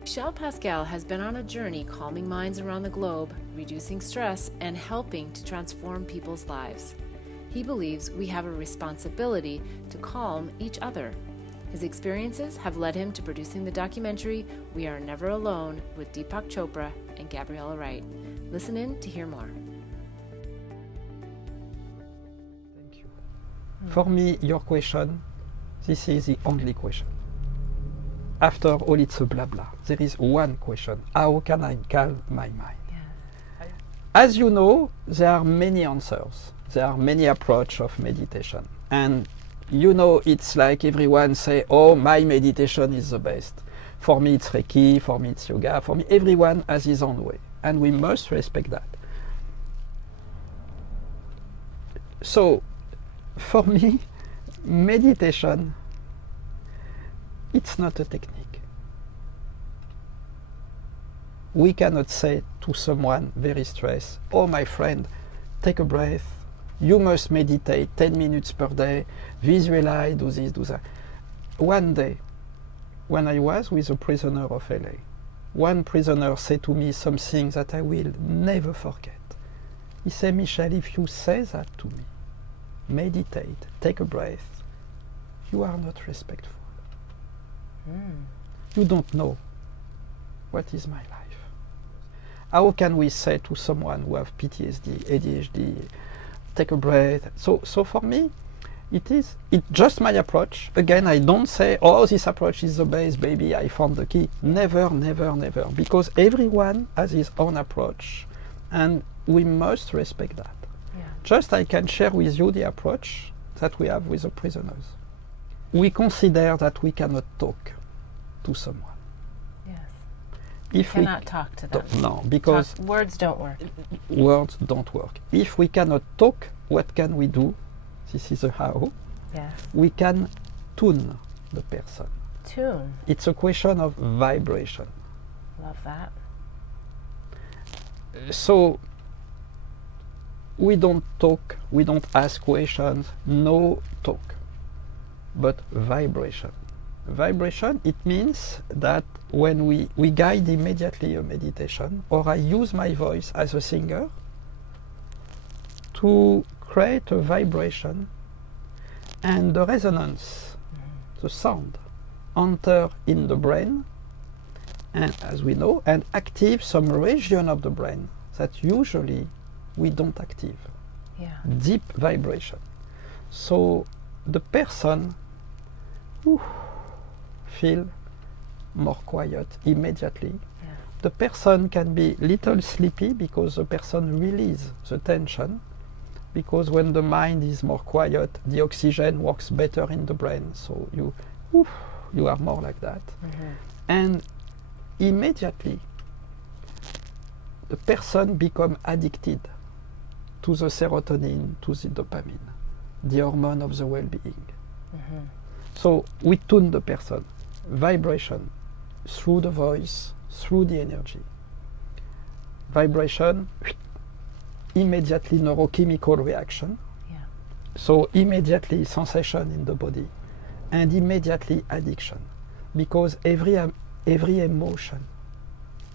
Michel Pascal has been on a journey calming minds around the globe, reducing stress, and helping to transform people's lives. He believes we have a responsibility to calm each other. His experiences have led him to producing the documentary We Are Never Alone with Deepak Chopra and Gabriella Wright. Listen in to hear more. Thank you. For me, your question, this is the only question. After all, it's a blah blah. There is one question. How can I calm my mind? Yes. As you know, there are many answers. There are many approaches of meditation. And you know, it's like everyone say, oh, my meditation is the best. For me, it's Reiki. For me, it's yoga. For me, everyone has his own way. And we must respect that. So, for me, meditation, it's not a technique. We cannot say to someone very stressed, oh my friend, take a breath, you must meditate 10 minutes per day, visualize, do this, do that. One day, when I was with a prisoner of LA, one prisoner said to me something that I will never forget. He said, Michel, if you say that to me, meditate, take a breath, you are not respectful. You don't know what is my life. How can we say to someone who have PTSD, ADHD, take a breath? So for me, it's just my approach. Again, I don't say, oh, this approach is the best, baby, I found the key. Never, never, never. Because everyone has his own approach. And we must respect that. Yeah. Just I can share with you the approach that we have with the prisoners. We consider that we cannot talk to someone. Yes. If we cannot talk to them. No, because words don't work. Words don't work. If we cannot talk, what can we do? This is a how. Yes. We can tune the person. Tune. It's a question of vibration. Love that. So we don't talk, we don't ask questions, no talk, but vibration. Vibration, it means that when we guide immediately a meditation, or I use my voice as a singer to create a vibration, and the resonance, the sound, enter in the brain, and as we know, and active some region of the brain that usually we don't active. Yeah. Deep vibration. So the person feel more quiet immediately. Yeah. The person can be little sleepy because the person release the tension, because when the mind is more quiet, the oxygen works better in the brain, so you are more like that. And immediately the person become addicted to the serotonin, to the dopamine, the hormone of the well-being. So we tune the person, vibration, through the voice, through the energy. Vibration, immediately neurochemical reaction. Yeah. So immediately sensation in the body, and immediately addiction, because every emotion,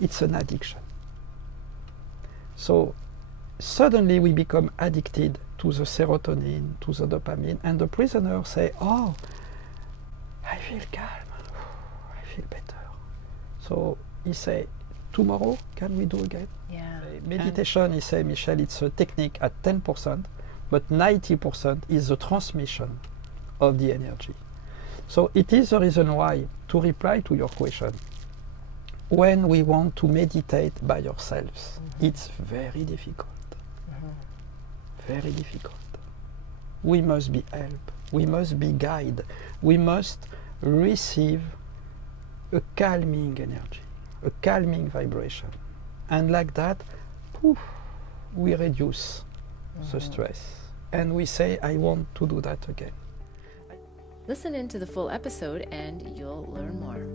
it's an addiction. So suddenly we become addicted to the serotonin, to the dopamine, and the prisoner say, oh, I feel calm, I feel better. So he say, tomorrow can we do again? Yeah. Meditation, he say, Michel, it's a technique at 10%, but 90% is the transmission of the energy. So it is the reason why, to reply to your question, when we want to meditate by ourselves, it's very difficult. Very difficult. We must be helped. We must be guided. We must receive a calming energy, a calming vibration. And like that, poof, we reduce the stress. And we say, I want to do that again. Listen in to the full episode and you'll learn more.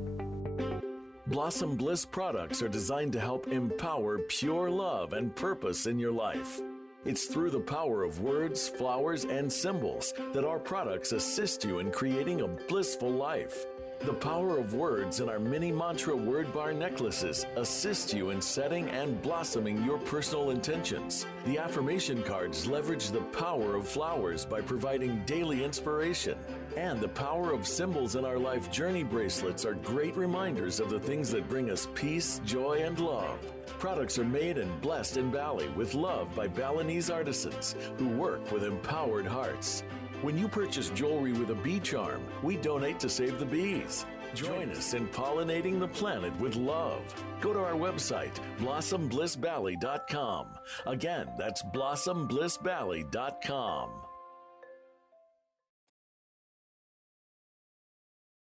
Blossom Bliss products are designed to help empower pure love and purpose in your life. It's through the power of words, flowers, and symbols that our products assist you in creating a blissful life. The power of words in our mini mantra word bar necklaces assist you in setting and blossoming your personal intentions. The affirmation cards leverage the power of flowers by providing daily inspiration. And the power of symbols in our life journey bracelets are great reminders of the things that bring us peace, joy, and love. Products are made and blessed in Bali with love by Balinese artisans who work with empowered hearts. When you purchase jewelry with a bee charm, we donate to save the bees. Join us in pollinating the planet with love. Go to our website, blossomblissbali.com. Again, that's blossomblissbali.com.